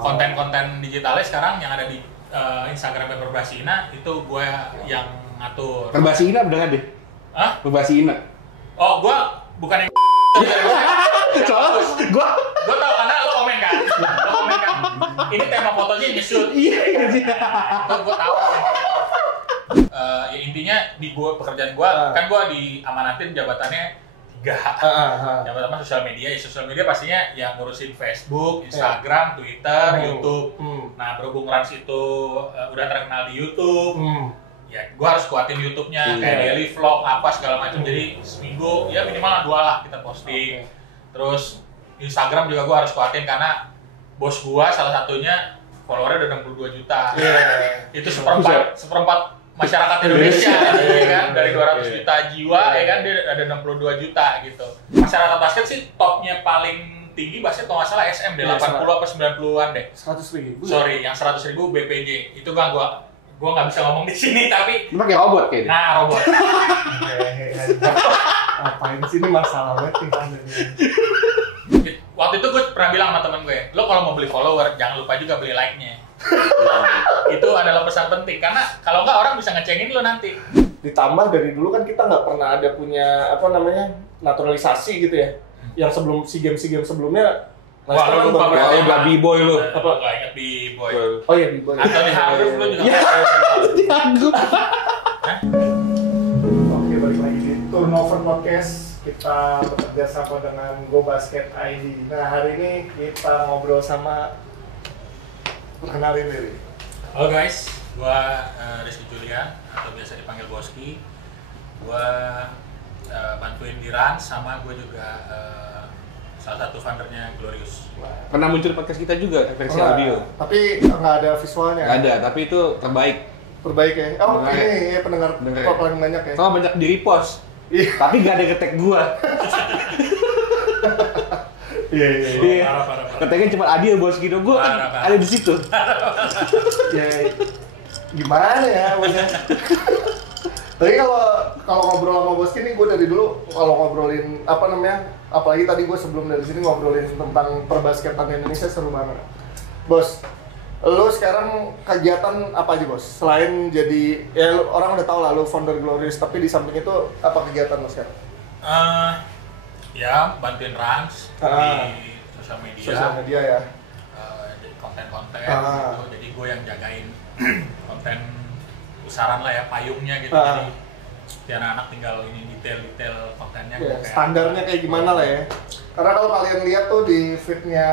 Konten-konten digitalnya sekarang yang ada di Instagramnya Perbasina itu gue yang ngatur. Perbasina beneran deh? Hah? Perbasina? Oh, gue bukan yang soalnya gue tahu karena lo komen kan? Ini tema fotonya nyesut. Iya. Itu gue tahu. Ya intinya di pekerjaan gue kan gue diamanatin jabatannya 3. Yang pertama sosial media. Ya sosial media pastinya yang ngurusin Facebook, Instagram, Twitter, YouTube. Nah berhubung Rans itu udah terkenal di YouTube, ya gue harus kuatin YouTube-nya kayak daily vlog apa segala macam. Jadi seminggu ya minimal 2 lah kita posting. Terus Instagram juga gue harus kuatin karena bos gue salah satunya followernya udah 62 juta. Itu seperempat masyarakat Indonesia ya kan, dari 200 juta jiwa ya kan, dia ada 62 juta gitu. Masyarakat basket sih topnya paling tinggi basket kalau nggak salah SM deh, 80 apa 90-an deh. 100.000. Sorry, yang 100.000 BPJ. Itu kan gua nggak bisa ngomong di sini tapi lu pakai robot kayaknya. nah, robot. Apain sih ini masalah banget nih. Waktu itu gue pernah bilang sama temen gue, lo kalau mau beli follower jangan lupa juga beli like-nya. Itu adalah pesan penting karena kalau nggak orang bisa ngecengin lo nanti. Ditambah dari dulu kan kita nggak pernah ada punya apa namanya naturalisasi gitu ya. Yang sebelum SEA Games sebelumnya. Wah, lo lupa berarti B-boy lu. apa nggak inget B-boy. Oh iya B-boy. Atau di Harvard lo juga. Dianggap. Oke, balik lagi di Turnover Podcast. Kita bekerja sama dengan Go Basket ID. Nah, hari ini kita ngobrol sama perkenalin diri. Halo guys, gua Rizky Julian atau biasa dipanggil Boski. Gua bantuin di Rans sama gua juga salah satu foundernya Glorious. Pernah muncul podcast kita juga versi audio. Tapi nggak ada visualnya. Nggak ada, tapi itu terbaik. Terbaik ya. Oh, ini ya pendengar ya. paling banyak ya. Soalnya banyak di repost. Iya. Tapi nggak ada nge-tag gua. Iya. Parah. Katanya cuma Adil bos gitu, gua kan ada di situ. Ya, gimana ya maksudnya? Tapi kalau ngobrol sama Bos ini, gue dari dulu kalau ngobrolin apa namanya, apalagi tadi gue sebelum dari sini ngobrolin tentang perbasketan Indonesia seru banget. Bos, lo sekarang kegiatan apa aja bos? Selain jadi, ya orang udah tau lah lo founder Glorious, tapi di samping itu apa kegiatan lo sekarang? Ya bantuin Rans di sosial media. Sosial media ya. Jadi konten-konten gitu. Jadi gue yang jagain konten besaran lah ya, payungnya gitu. Jadi biar anak tinggal ini detail kontennya. Ya, standarnya kayak gimana lah ya. Karena kalau kalian lihat tuh di feed-nya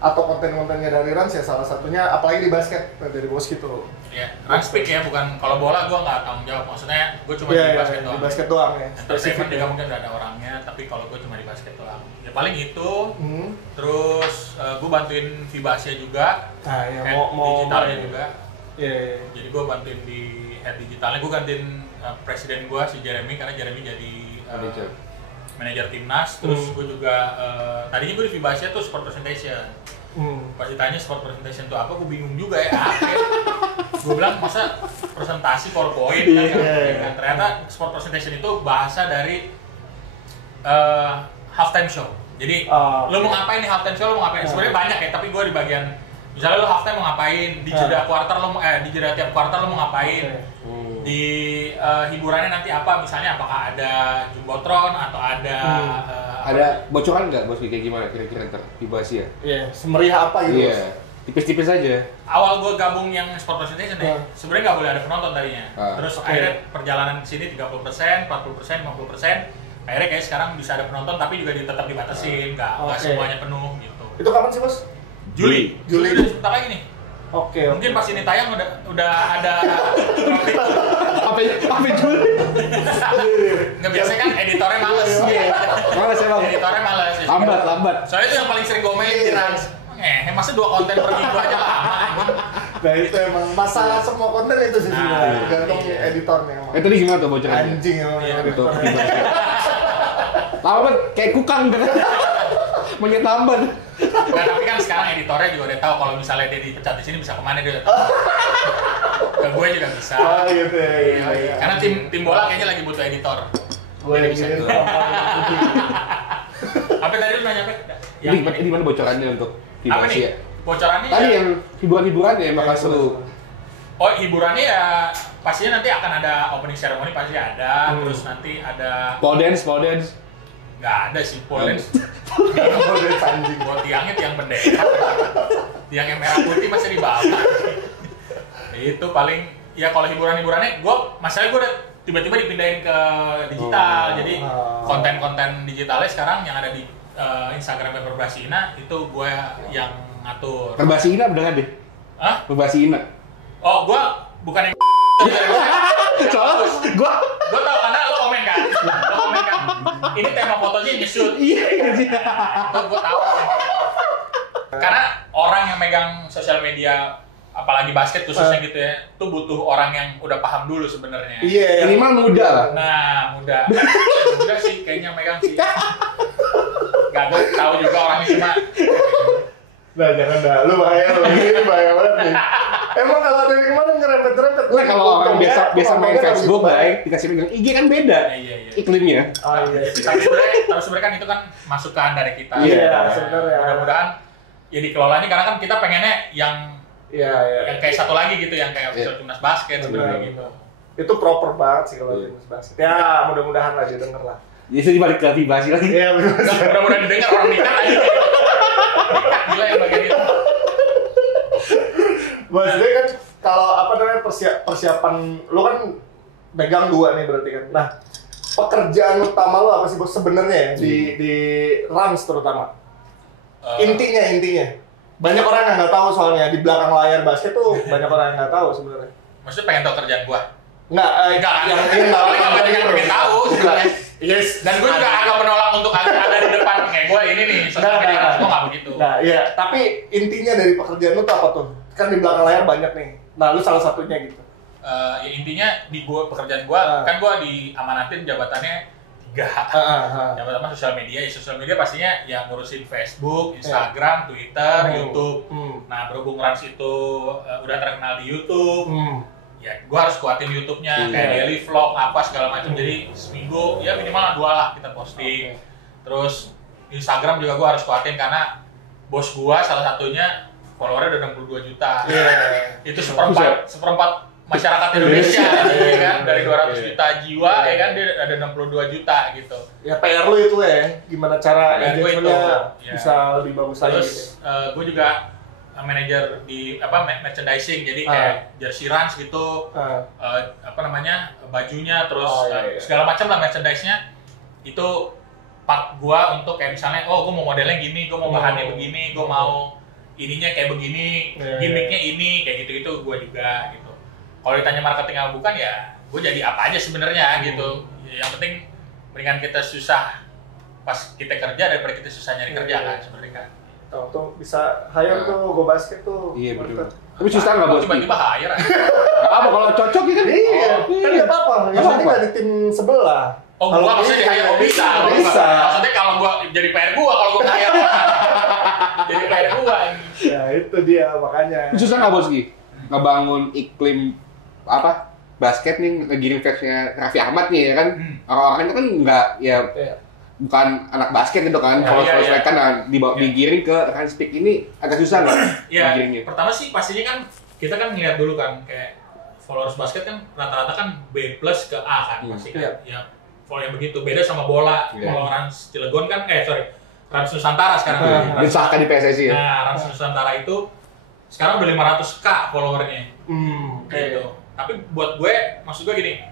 atau konten-kontennya dari Rans ya salah satunya, apalagi di basket dari Bos gitu. Ya, Rans speak ya, bukan kalau bola gue nggak tanggung jawab. Maksudnya gue cuma di basket doang. Di basket doang ya. Entertainment juga mungkin udah ada orangnya, tapi kalau gue cuma di basket doang. Ya paling itu. Terus gue bantuin FIBA Asia juga. Nah, ya, mau digitalnya juga. Iya. Jadi gue bantuin di head digitalnya. Gue gantiin presiden gue si Jeremy karena Jeremy jadi manajer timnas. Terus gue juga tadinya gue di FIBA Asia tuh sport presentation. Pas ditanya sport presentation itu apa, gue bingung juga ya. Gue bilang masa presentasi PowerPoint kan? Ternyata sport presentation itu bahasa dari halftime show. Jadi lo mau ngapain nih halftime show, lo mau ngapain? Sebenarnya banyak ya, tapi gue di bagian misalnya lo halftime mau ngapain, di jeda quarter lo di jeda tiap quarter lo mau ngapain, di hiburannya nanti apa, misalnya apakah ada jumbotron atau ada ada bocoran nggak bos kayak gimana kira-kira ntar FIBA Asia? Iya, semeriah apa gitu? Iya, tipis-tipis aja. Awal gue gabung yang sport presentation deh, sebenarnya nggak boleh ada penonton tadinya. Terus akhirnya perjalanan ke sini 30%, 40%, 50%. Akhirnya kayak sekarang bisa ada penonton tapi juga tetap dibatasin, nggak semuanya penuh gitu. Itu kapan sih bos? Juli. Udah sebentar lagi nih. Oke. Mungkin pas ini tayang udah ada. Apa Juli? Nggak, biasa kan editornya males. Males emang. Editornya males. Lambat. Soalnya itu yang paling sering gue main di Rans. Masa 2 konten per minggu aja lama. Nah itu emang masalah semua konten itu sih sebenarnya. Gantung editornya emang. Tadi gimana tuh bocorannya? Anjing emang editornya. Lama banget kayak kukang kan. Monyet lamban. Nah, tapi kan sekarang editornya juga udah tahu kalau misalnya dia dipecat di sini bisa kemana dia udah tahu. Ke gue juga bisa. Oh gitu ya. Iya. Karena tim bola kayaknya lagi butuh editor. Gue yang bisa. Apa tadi lu nanya apa? Ini mana bocorannya untuk FIBA Asia? bocorannya tadi ya, yang hiburan-hiburan ya bakal seru. oh hiburannya ya pastinya nanti akan ada opening ceremony pasti ada, terus nanti ada Pole dance. nggak ada sih pole dance. Pole dance anjing. Buat tiangnya tiang bendera, tiang yang merah putih masih di bawah. Itu paling ya kalau hiburannya masalahnya gue udah tiba-tiba dipindahin ke digital, jadi konten-konten digitalnya sekarang yang ada di Instagramnya Perbasina itu gue yang ngatur. Perbasina beneran deh. Hah? Perbasina. Oh, gue bukan yang Soalnya gue tau karena lo komen kan. Ini tema fotonya nge-shoot. Iya. Gue tahu. Karena orang yang megang sosial media, apalagi basket khususnya gitu ya, tuh butuh orang yang udah paham dulu sebenarnya. Iya. Minimal muda lah. Nah, muda sih kayaknya megang sih. Gak gue tahu juga orangnya cuma. Nah jangan dah, lu bahaya lu. Ini bahaya banget nih. Emang kalau dari kemarin ngerempet-rempet. Nah kalau orang biasa main Facebook baik dikasih pegang IG kan beda. Iya. Iklimnya. Oh iya. Tapi sebenarnya kan itu kan masukan dari kita. Iya, sebenarnya. Mudah-mudahan ya dikelolanya karena kan kita pengennya yang Iya. yang kayak satu lagi gitu, yang kayak official timnas basket sebenarnya gitu. Itu proper banget sih kalau timnas basket. Ya mudah-mudahan lah dia denger lah. Jadi balik ke Vibasi lagi. Iya benar. Mudah-mudahan didengar orang nikah aja. Gila yang bagian itu. Maksudnya kan kalau apa namanya persiapan lu kan megang 2 nih berarti kan. Nah, pekerjaan utama lu apa sih bos sebenarnya ya di Rans terutama? Intinya. Banyak orang yang nggak tahu soalnya di belakang layar basket tuh banyak orang yang nggak tahu sebenarnya. Maksudnya pengen tahu kerjaan gua? Nggak, yang ini nggak banyak yang pengen tahu sebenarnya. Yes. Dan gue juga agak menolak untuk ada di depan kayak gue ini nih, sosial media gue nggak begitu. Nah, iya. Tapi intinya dari pekerjaan lu tuh apa tuh? Kan di belakang layar banyak nih. Nah, lu salah satunya gitu. Ya intinya di pekerjaan gue, kan gue diamanatin jabatannya 3. Yang pertama sosial media. Sosial media pastinya yang ngurusin Facebook, Instagram, Twitter, YouTube. Nah, berhubung Rans itu udah terkenal di YouTube. Ya, gue harus kuatin YouTube-nya kayak daily vlog apa segala macam. Jadi seminggu ya minimal 2 lah kita posting. Terus Instagram juga gue harus kuatin karena bos gue salah satunya followernya udah 62 juta. Itu seperempat masyarakat Indonesia ya kan, dari 200 juta jiwa ya kan, dia ada 62 juta gitu. Ya PR lu itu ya, gimana cara engagementnya bisa lebih bagus lagi. Terus gue juga manajer di merchandising, jadi kayak jersey Rans gitu, bajunya, terus segala macam lah merchandise-nya. Itu part gua untuk kayak misalnya, gua mau modelnya gini, gua mau bahannya begini, gua mau ininya kayak begini, gimmicknya ini, kayak gitu-gitu gua juga gitu. Kalau ditanya marketing apa bukan ya, gua jadi apa aja sebenarnya gitu. Yang penting mendingan kita susah pas kita kerja daripada kita susah nyari kerja kan sebenarnya kan. Tuh bisa hire tuh Go Basket tuh. Iya betul. Tapi susah nggak bos? Tiba-tiba hire aja. Nggak apa kalau cocok ya kan? Iya. Kan nggak apa-apa. Yang penting nggak di tim sebelah. Oh gua maksudnya di hire bisa. Maksudnya kalau gua jadi PR gua kalau gua hire. Jadi PR gua. Ya itu dia makanya. Susah nggak bos Ki? Ngebangun iklim basket nih ngegiring fansnya Raffi Ahmad nih ya kan? Orang-orang itu kan nggak bukan anak basket gitu kan, kalau mereka kan digiring ke Ranspik ini agak susah nggak? Iya, pertama sih pastinya kan kita kan ngeliat dulu kan, kayak followers basket kan rata-rata kan B+ ke A kan pasti kan, ya follow yang begitu, beda sama bola, kalau Rans Cilegon kan, Rans Nusantara sekarang disahkan di PSSI ya? Nah, Rans Nusantara itu sekarang udah 500k followernya, gitu. Tapi buat gue, maksud gue gini,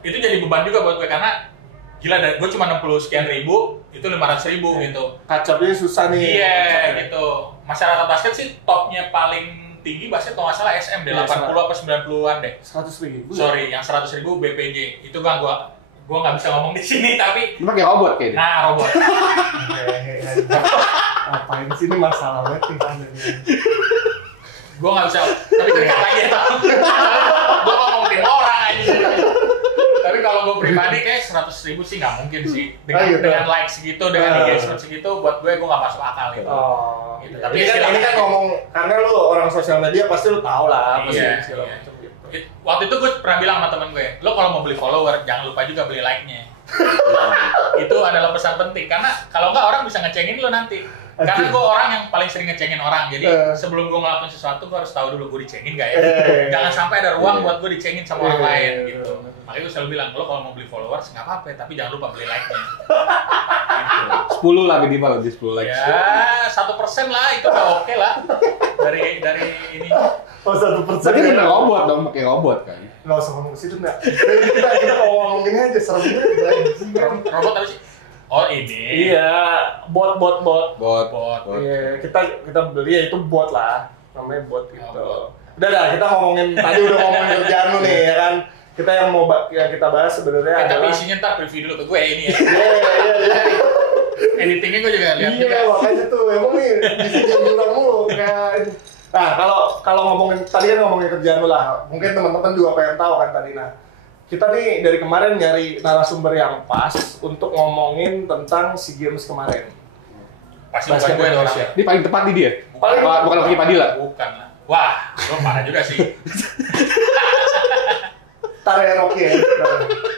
itu jadi beban juga buat gue karena gila, gue cuma 60 sekian ribu, itu 500 ribu gitu. Kacapnya susah nih. Iya, gitu. Masyarakat basket sih topnya paling tinggi basket kalau nggak salah SM deh, 80 apa 90-an deh. 100 ribu? Sorry, yang 100 ribu BPJ. Itu kan gue nggak bisa ngomong di sini, tapi... Lu pakai robot kayaknya? Nah, robot. Apain sih ini masalah banget nih. Gue nggak bisa, tapi terikat lagi ya. Gue ngomong tim orang aja. Tapi kalau gue pribadi kayak 100 ribu sih nggak mungkin sih. Dengan like segitu, dengan engagement segitu, buat gue nggak masuk akal gitu. Gitu. Tapi ini kan ngomong, karena lu orang sosial media pasti lu tau lah. Iya. Waktu itu gue pernah bilang sama temen gue, lo kalau mau beli follower jangan lupa juga beli like-nya. Itu adalah pesan penting, karena kalau nggak orang bisa ngecengin lo nanti. Karena gue orang yang paling sering ngecengin orang, jadi sebelum gue ngelakuin sesuatu gue harus tahu dulu gue dicengin gak ya. Jangan sampai ada ruang buat gue dicengin sama orang lain gitu. Makanya gue selalu bilang, lo kalau mau beli followers nggak apa-apa, tapi jangan lupa beli like-nya. Gitu. 10 lah minimal, lebih 10 likes. Ya 1% lah, itu udah oke lah. Dari ini. Oh 1%. Berarti kita robot dong, pakai robot kan? Nggak usah ngomong ke situ nggak. Kita kalau ngomongin aja serem banget. Robot apa sih? Oh ini. Iya, bot. Bot. Iya, kita beli ya itu bot lah, namanya bot gitu. Oh, Udah, kita ngomongin tadi udah ngomongin kerjaan lu nih ya kan. Kita yang mau yang kita bahas sebenarnya Tapi adalah isinya ntar preview dulu ke gue ini ya. Iya. Editingnya gue juga lihat juga. Iya, makanya tuh emang nih bisa jadi orang mulu kayak. Nah, kalau ngomongin tadi kan ngomongin kerjaan lu lah. Mungkin teman-teman juga pengen tahu kan tadi. Nah, kita nih dari kemarin nyari narasumber yang pas untuk ngomongin tentang SEA Games kemarin. Pasti Basket bukan gue Indonesia. orangnya. Ini paling tepat nih dia. Paling- Bukan Oki Padilla. Bukan lah. Wah, lo parah juga sih. Tar ya Rocky ya,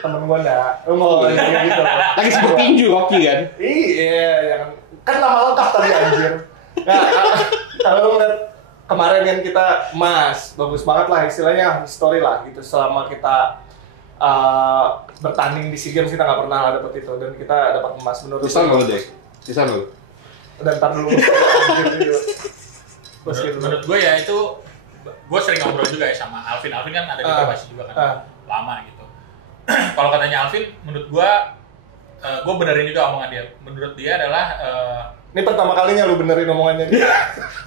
temen gua enggak. Lu mau kayak gitu. Lagi sibuk tinju Oki kan. Iya, jangan. Kan nama lengkap tadi anjir. Nah, kalau lu ngeliat kemarin kan kita emas, bagus banget lah istilahnya history lah gitu. Selama kita bertanding di SEA Games kita nggak pernah dapet itu dan kita dapat emas menurut Pisan lu deh. Pisan lu. Dan ntar dulu Menurut gue ya itu, gue sering ngobrol juga ya sama Alvin. Alvin kan ada di Bebas juga kan, lama gitu. Kalau katanya Alvin, menurut gue benerin juga omongan dia. Menurut dia adalah ini pertama kalinya lu benerin omongannya dia.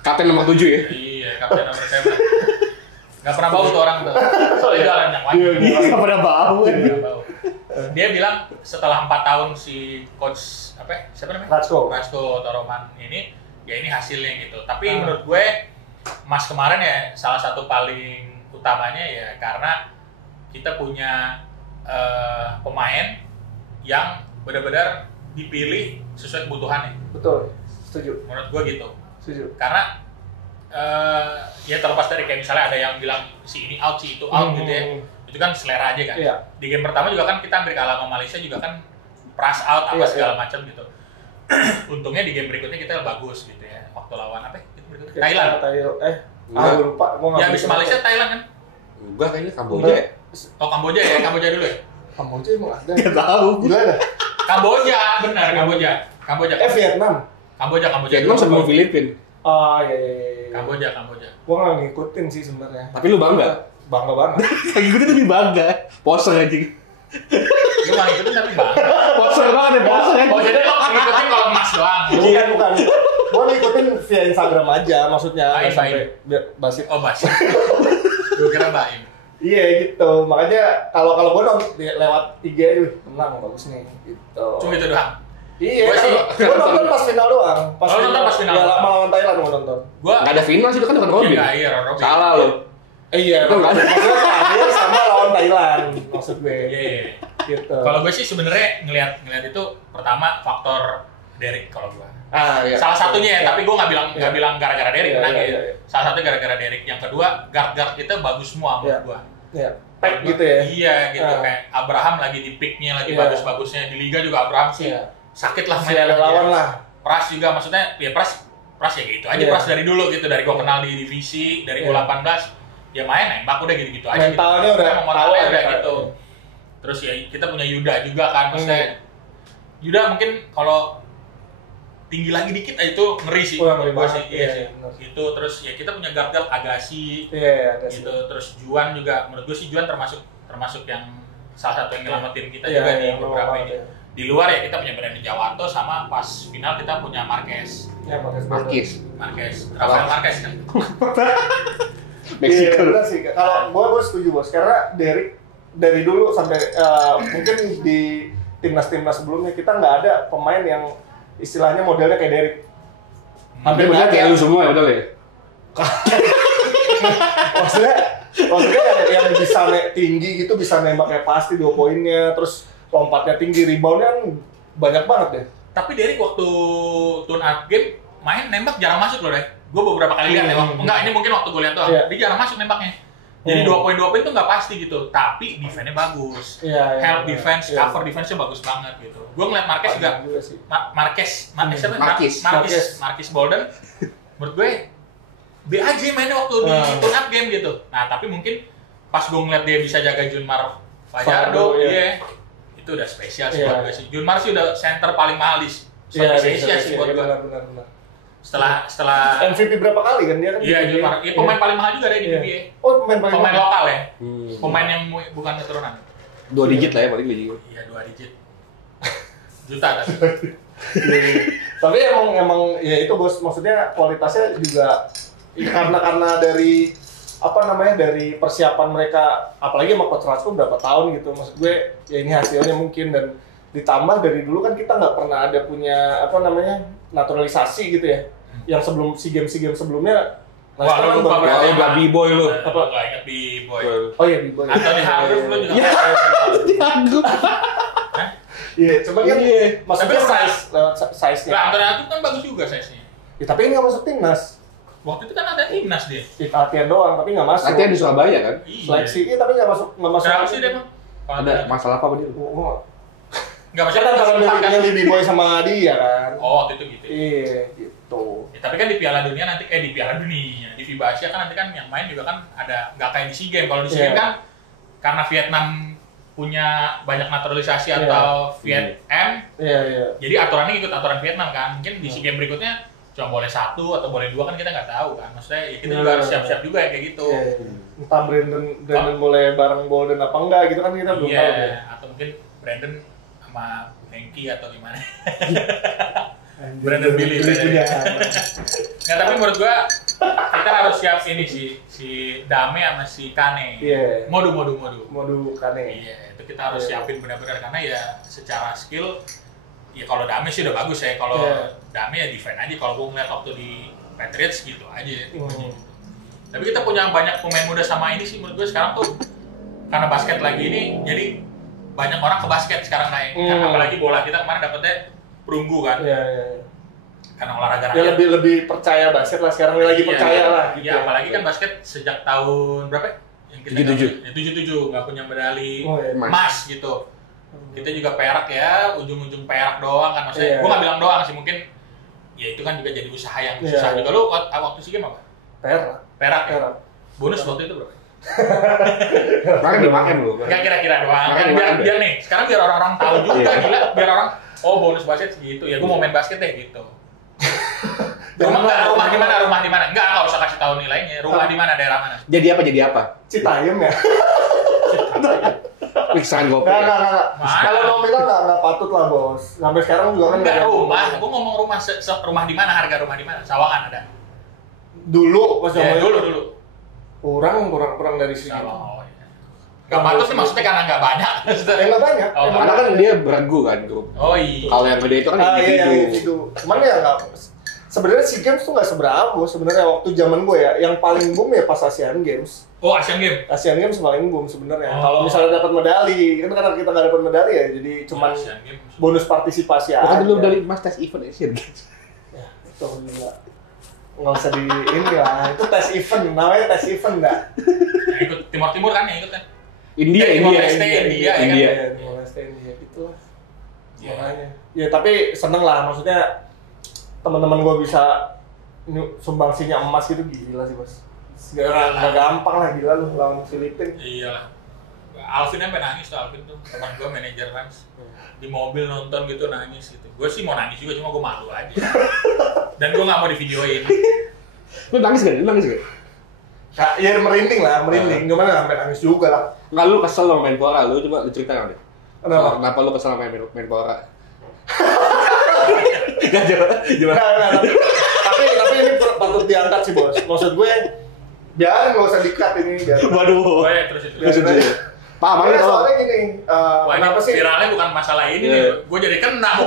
Kapten nomor 7 ya. iya, kapten nomor 7. Gak pernah bau tuh orang tuh. Itu hal yang wajib. Nggak pernah bau. Nggak bau. Dia bilang setelah 4 tahun si coach siapa namanya? Ratsko Toroman ini, ya ini hasilnya gitu. Tapi menurut gue Mas kemarin ya salah satu paling utamanya ya karena kita punya pemain yang benar-benar dipilih sesuai kebutuhannya. Betul, setuju. Menurut gue gitu. Setuju. Karena ya terlepas dari kayak misalnya ada yang bilang si ini out, si itu out gitu ya. Itu kan selera aja kan. Iya. Di game pertama juga kan kita hampir kalah sama Malaysia juga kan pras out apa segala macam gitu. Untungnya di game berikutnya kita bagus gitu ya. Waktu lawan apa? Itu berikutnya Thailand. Gue lupa. Ya habis Malaysia Thailand kan? Enggak kayaknya Kamboja ya. Oh Kamboja ya, Kamboja dulu ya. Kamboja emang ada. Enggak tahu. Gimana? Kamboja, benar Kamboja. Vietnam. Kamboja Vietnam sebelum Filipina. Oh iya. Kamboja. Gua nggak ngikutin sih sebenarnya. Tapi lu bangga. Bangga banget. Kayak gitu lebih bangga. Poser aja. Lu nggak ngikutin tapi bangga. Poser banget ya, poser aja. Oh jadi lo ngikutin kalau emas doang. Bukan. Gua ngikutin via Instagram aja maksudnya. Baim. Sampai basit. Oh mas. Gue kira Baim. Iya gitu. Makanya kalau gua lewat IG aja, menang bagus nih gitu. Cuma itu doang. Iya, Gua sih gua nonton pas final doang. nonton pas final. Ya lama lawan Thailand gua nonton. Gua Enggak ada final sih, itu kan bukan Robin. Iya, Robin. Salah lu. Iya, Itu nggak ada. maksudnya terakhir sama lawan Thailand maksud gue. Iya. Gitu. Kalau gue sih sebenarnya ngelihat itu pertama faktor Derek kalau gue. Iya. Salah satunya ya, tapi gue nggak Iya. bilang gara-gara Derek menang ya. Iya. Salah satu gara-gara Derek. Yang kedua guard kita bagus semua menurut gue. Iya. Pack gitu ya. Iya gitu kayak Abraham lagi di peaknya lagi bagus-bagusnya di liga juga Abraham sih sakit lah Masih ada lawan lah. Pras juga maksudnya ya Pras ya gitu aja Pras dari dulu gitu dari gue kenal di divisi dari U18 ya main nembak udah gitu aja. Mentalnya gitu. udah mentalnya tahu udah ya, gitu. Terus ya kita punya Yuda juga kan maksudnya. Yuda mungkin kalau tinggi lagi dikit itu ngeri sih ngeri gua banget. sih. Iya sih. Gitu terus ya kita punya guard Agassi. Iya, Agassi. Gitu terus Juan juga menurut gue sih Juan termasuk yang salah satu yang nyelamatin kita juga di beberapa ini. Di luar ya kita punya Brandon Jawanto sama pas final kita punya Marquez. Ya, Rafael Marquez kan. Meksiko. Iya, sih. Kalau gue setuju bos, karena dari dulu sampai mungkin di timnas sebelumnya kita nggak ada pemain yang istilahnya modelnya kayak Derek. Hampir benar kayak lu semua ya betul ya. maksudnya yang bisa tinggi gitu, bisa nembaknya pasti 2 poinnya, terus lompatnya tinggi, reboundnya kan banyak banget deh. Tapi Derek waktu tune up game main nembak jarang masuk loh deh. Gue beberapa kali lihat ya. Enggak, ini mungkin waktu gue lihat doang. Dia jarang masuk nembaknya. Jadi 2 poin itu nggak pasti gitu, tapi defense-nya bagus. Help defense, cover defense-nya bagus banget gitu. Gue ngeliat Marquez juga, Marquez Bolden, menurut gue B aja mainnya waktu di tune up game gitu. Nah tapi mungkin pas gue ngeliat dia bisa jaga Junmar Fajardo, itu udah spesial sih buat gue sih. Junmar sih udah center paling mahal di Indonesia sih buat gue. Benar. Setelah MVP berapa kali kan dia kan? Iya, Junmar. Pemain paling mahal juga dari NBA. Oh, pemain lokal ya. Pemain yang bukan keturunan. 2 digit lah ya paling gaji. Iya, 2 digit. Juta kan. Tapi emang ya itu bos, maksudnya kualitasnya juga karena dari dari persiapan mereka, apalagi sama Coach Ratsko berapa tahun gitu, maksud gue ya ini hasilnya mungkin, dan ditambah dari dulu kan kita nggak pernah ada punya naturalisasi gitu ya, yang sebelum SEA Games sebelumnya. Wah, lu lupa berarti B-boy lu. Apa? Gak inget B-boy. Oh iya, B-boy. Atau di Harvard lu juga. Iya, di Harvard. Iya, coba kan maksudnya size-nya. Nah, Anthony kan bagus juga size-nya. Ya, tapi ini nggak masuk timnas. Waktu itu kan ada timnas dia. Latihan doang, tapi nggak masuk. Latihan di Surabaya kan? Seleksi, tapi nggak masuk. Kenapa sih dia, Bang? Ada masalah apa dia? Nggak masalah. Kan antara B-boy sama dia kan. Oh, waktu itu gitu. Iya, gitu. Ya, tapi kan di Piala Dunia nanti, di Piala Dunia, di FIBA Asia kan nanti kan yang main juga kan ada, nggak kayak di SEA Games. Kalau di SEA Games kan karena Vietnam punya banyak naturalisasi atau Vietnam, jadi aturannya ikut aturan Vietnam kan. Mungkin di SEA Games berikutnya cuma boleh 1 atau boleh 2 kan kita nggak tahu kan. Maksudnya ya kita juga harus siap-siap juga ya kayak gitu. Entah Brandon boleh bareng Bolden apa enggak gitu kan kita belum tahu deh. Atau mungkin Brandon sama Hengki atau gimana. Brandon Billy. Nggak, tapi menurut gua kita harus siap ini si Dame sama si Kane. Modu Kane. Iya, itu kita harus siapin benar-benar, karena ya secara skill ya kalau Dame sih udah bagus ya. Kalau Dame ya defend aja. Kalau gua ngeliat waktu di Patriots gitu aja. Tapi kita punya banyak pemain muda sama ini sih menurut gua sekarang tuh, karena basket lagi ini jadi banyak orang ke basket sekarang naik. Apalagi bola kita kemarin dapetnya perunggu kan. Karena olahraga rakyat. Ya lebih percaya basket lah sekarang, lagi percaya lah. Gitu. Iya, apalagi kan basket sejak tahun berapa? Yang kita 77 nggak punya medali emas gitu. Kita juga perak ya, ujung-ujung perak doang kan, maksudnya. Gua nggak bilang doang sih, mungkin ya itu kan juga jadi usaha yang susah juga. Lu waktu SEA Games apa? Perak. Bonus waktu itu berapa? Makan dimakan lu. Enggak, kira-kira doang. Kan biar nih, sekarang biar orang-orang tahu juga, gila. Biar orang, oh bonus basket segitu ya, gue mau main basket deh gitu. Rumah di mana? Enggak usah kasih tahu nilainya. Rumah di mana, daerah mana? Jadi apa? Citayam ya. Pikiran gope. Enggak. Kalau nominal enggak patut lah, Bos. Sampai sekarang juga kan enggak rumah. Gue ngomong rumah rumah di mana, harga rumah di mana? Sawangan ada. Dulu pas dulu. Kurang dari sini. Oh, iya. Gak patut sih, maksudnya karena nggak banyak. Nggak banyak. Karena kan dia beregu kan grup. Oh iya. Kalau yang gede itu kan individu. Cuman ya nggak. Sebenarnya SEA Games tuh nggak seberapa. Sebenarnya waktu zaman gue ya, yang paling boom ya pas Asian Games. Oh, Asian Games. Asian Games paling boom sebenarnya. Kalau misalnya dapat medali, kan karena kita nggak dapat medali ya, jadi cuman bonus partisipasi aja. Bukan dulu dari Mas tes event Asian Games. Ya, itu enggak. Nggak usah di ini lah, itu tes event, namanya tes event dah. Ya, ikut Timur kan ya, ikut kan? India itu makanya. Ya tapi seneng lah, maksudnya teman-teman gue bisa sumbangsinya emas gitu, gila sih Bos. Nggak gampang lah, gila lu lawan Filipina. Iya lah. Alvin sampai nangis tuh, Alvin tuh teman gue manajer Rans. Di mobil nonton gitu nangis gitu. Gue sih mau nangis juga, cuma gue malu aja. Dan gue nggak mau divideoin. Lu nangis gak? Ya merinding. Gimana sampai nangis juga lah. Nggak, lu kesel sama Menpora, lu coba cerita nggak deh? Kenapa lu kesel sama Menpora? Nggak jawab. Tapi ini patut diangkat sih Bos. Maksud gue, biarin nggak usah di-cut ini. Waduh. Terus. Pak, makanya soalnya gini, kenapa sih? Viralnya bukan masalah ini nih, gue jadi kena.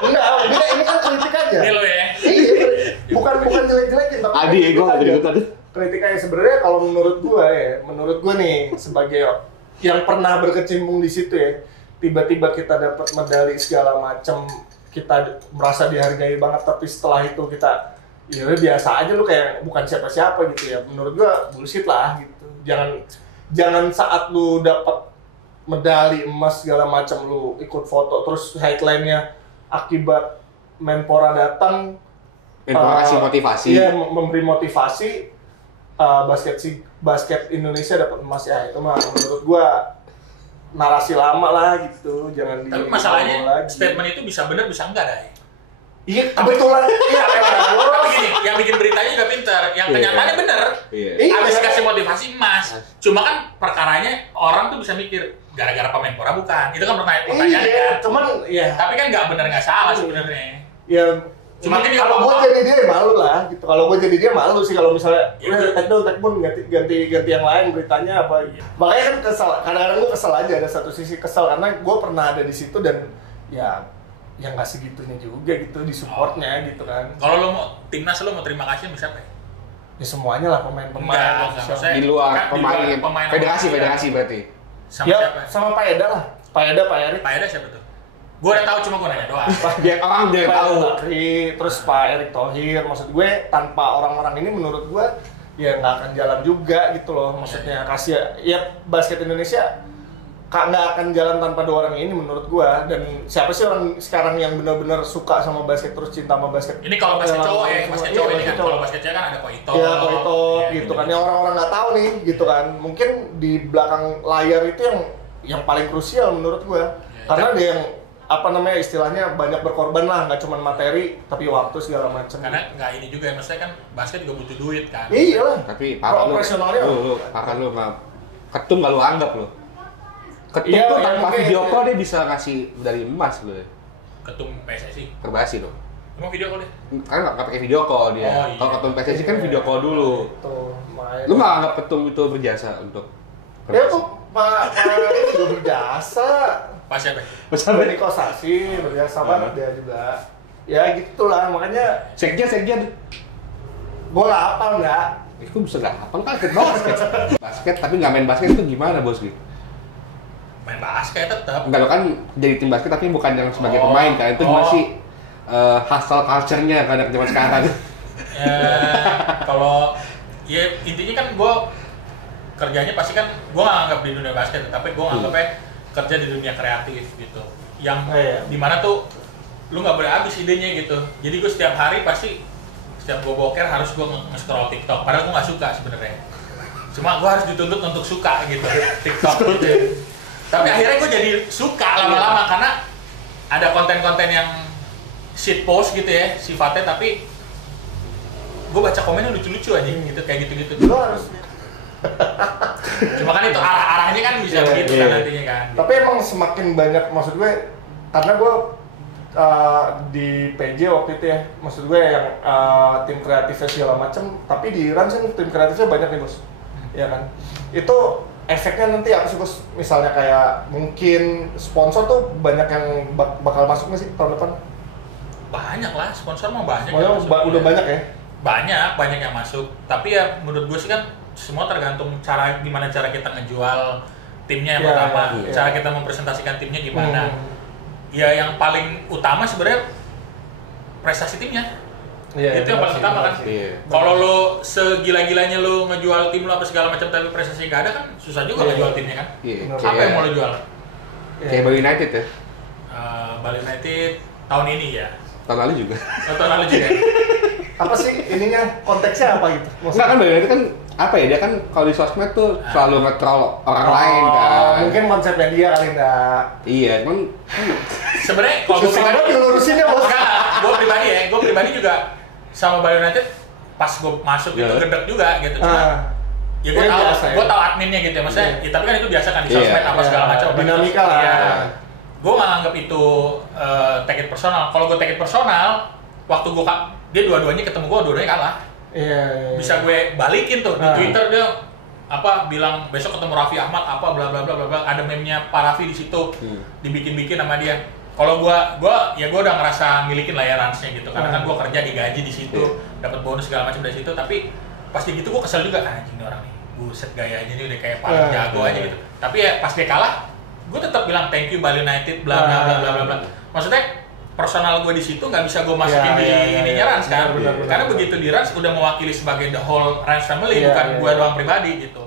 Enggak, ini kan kritik aja. Ini lo ya? Iya, bukan jelek-jelekin, tapi Adi, gue nggak jadi ikutan. Kritiknya sebenarnya kalau menurut gue nih sebagai yang pernah berkecimpung di situ ya, tiba-tiba kita dapat medali segala macam, kita merasa dihargai banget, tapi setelah itu kita ya biasa aja, lu kayak bukan siapa-siapa gitu ya. Menurut gue bullshit lah gitu. Jangan saat lu dapat medali emas segala macam lu ikut foto terus headline-nya akibat Menpora datang kasih motivasi. Iya, memberi motivasi basket Indonesia dapat emas ya itu mah menurut gua narasi lama lah gitu. Jangan tapi masalahnya statement itu bisa benar bisa enggak dah. Iya, kebetulan. Iya, tapi gini, yang bikin beritanya juga pintar. Yang kenyataannya bener. Habis kasih motivasi emas. Cuma kan perkaranya orang tuh bisa mikir gara-gara Menpora bukan. Itu kan pertanyaannya kan. Cuman ya. Tapi kan nggak bener nggak salah sebenarnya. Ya. Cuma kan kalau gue jadi dia malu lah. Gitu. Kalau gue jadi dia malu sih kalau misalnya take down ganti yang lain beritanya apa. Makanya kan kesel. Kadang-kadang gue kesel aja ada satu sisi kesel karena gue pernah ada di situ dan ya yang nggak segitunya juga gitu di supportnya gitu kan. Kalau lo mau timnas lo mau terima kasih sama siapa? Ya semuanya lah pemain-pemain. Di luar pemain federasi berarti. Sama ya, siapa? Sama Pak Eda lah. Pak Eda siapa tuh? Gue udah tahu cuma gue nanya doang. Biar orang udah tahu. Terus Pak Erick Thohir, maksud gue tanpa orang-orang ini menurut gue ya nggak akan jalan juga gitu loh. Maksudnya kasih ya basket Indonesia nggak akan jalan tanpa dua orang ini menurut gua. Dan siapa sih orang sekarang yang benar-benar suka sama basket terus cinta sama basket? Ini kalau basket cowok ya, basket cowok ini kan. Kalau basket cewek kan ada Koito. Iya, Koito gitu kan. Yang orang-orang nggak tahu nih gitu kan. Mungkin di belakang layar itu yang paling krusial menurut gua. Karena dia yang istilahnya banyak berkorban lah, nggak cuma materi tapi waktu segala macam. Karena nggak ini juga ya, maksudnya kan basket juga butuh duit kan. Iya lah. Tapi profesionalnya lu ketum nggak lu anggap lo. Ketum tuh tanpa video call dia bisa ngasih medali emas loh. Ketum PSSI? Perbasi loh. Emang video call deh? Karena nggak pakai video call dia. Oh, iya. Kalau ketum PSSI kan video call dulu. Lu nggak anggap ketum itu berjasa untuk ya tuh Pak itu juga berjasa. Pak siapa? Beni Kosasi berjasa banget dia juga. Ya gitulah makanya. Sekjen. Gua nggak hafal nggak. Itu bisa nggak hafal kan basket tapi nggak main basket itu gimana bos gitu? Main basket tetap. Enggak, lo kan jadi tim basket tapi bukan yang sebagai pemain kan. Itu masih hustle culture-nya kan zaman sekarang. Kalau ya intinya kan gue kerjanya pasti kan gue nggak anggap di dunia basket, tapi gue nganggapnya kerja di dunia kreatif gitu. Yang dimana tuh lu nggak boleh habis idenya gitu. Jadi gue setiap hari pasti setiap gue boker harus gue nge-scroll TikTok. Padahal gue nggak suka sebenarnya. Cuma gue harus dituntut untuk suka gitu TikTok gitu. Tapi akhirnya gue jadi suka lama-lama karena ada konten-konten yang shit post gitu ya sifatnya, tapi gue baca komennya lucu-lucu aja gitu, kayak gitu-gitu. Lo harus. Cuma kan itu arah-arahnya kan bisa begitu kan nantinya kan. Tapi emang semakin banyak, maksud gue, karena gue di PJ waktu itu ya, maksud gue yang tim kreatifnya segala macem, tapi di Rans kan tim kreatifnya banyak nih bos, ya kan? Itu efeknya nanti apa sih bos? Misalnya kayak mungkin sponsor tuh banyak yang bakal masuk nggak sih tahun depan? Banyak lah, sponsor mah banyak. Udah banyak ya? Banyak yang masuk. Tapi ya menurut gue sih kan semua tergantung gimana cara kita ngejual timnya yang pertama, cara kita mempresentasikan timnya gimana. Ya yang paling utama sebenarnya prestasi timnya. Itu yang paling utama kan. Kalau lo segila-gilanya lo ngejual tim lo apa segala macam tapi prestasi nggak ada kan susah juga ngejual timnya kan. Apa yang mau lo jual? Kayak Bali United ya? Bali United tahun ini ya. Tahun lalu juga. Tahun lalu juga. Apa sih ininya, konteksnya apa gitu? Enggak kan Bali United kan apa ya, dia kan kalau di sosmed tuh selalu nge-troll orang lain kan. Mungkin konsepnya dia kali enggak. Iya, cuman sebenarnya kalau gue pribadi lurusinnya bos. Gue pribadi juga sama Bali United pas gue masuk itu gedek juga gitu. Cuma ya gue tahu adminnya gitu ya, maksudnya tapi kan itu biasa kan di sosmed apa segala macam dinamika lah. Gue nggak anggap itu take it personal. Kalau gue take it personal, waktu dia dua-duanya ketemu gue, dua-duanya kalah. Bisa gue balikin tuh di Twitter dia bilang besok ketemu Raffi Ahmad apa bla bla bla bla, ada meme-nya Pak Raffi di situ dibikin sama dia. Kalau gue udah ngerasa milikin lah ya Ransnya gitu, karena kan gue kerja digaji di situ, dapat bonus segala macam dari situ. Tapi pas gitu gue kesel juga, anjing nih orang nih, buset gayanya ini udah kayak paling jago aja gitu. Tapi ya pas dia kalah, gue tetap bilang thank you Bali United bla bla bla bla bla. Maksudnya personal gue di situ nggak bisa gue masukin di ininya Rans kan, karena begitu di Rans udah mewakili sebagai the whole Rans family, bukan gue doang pribadi gitu.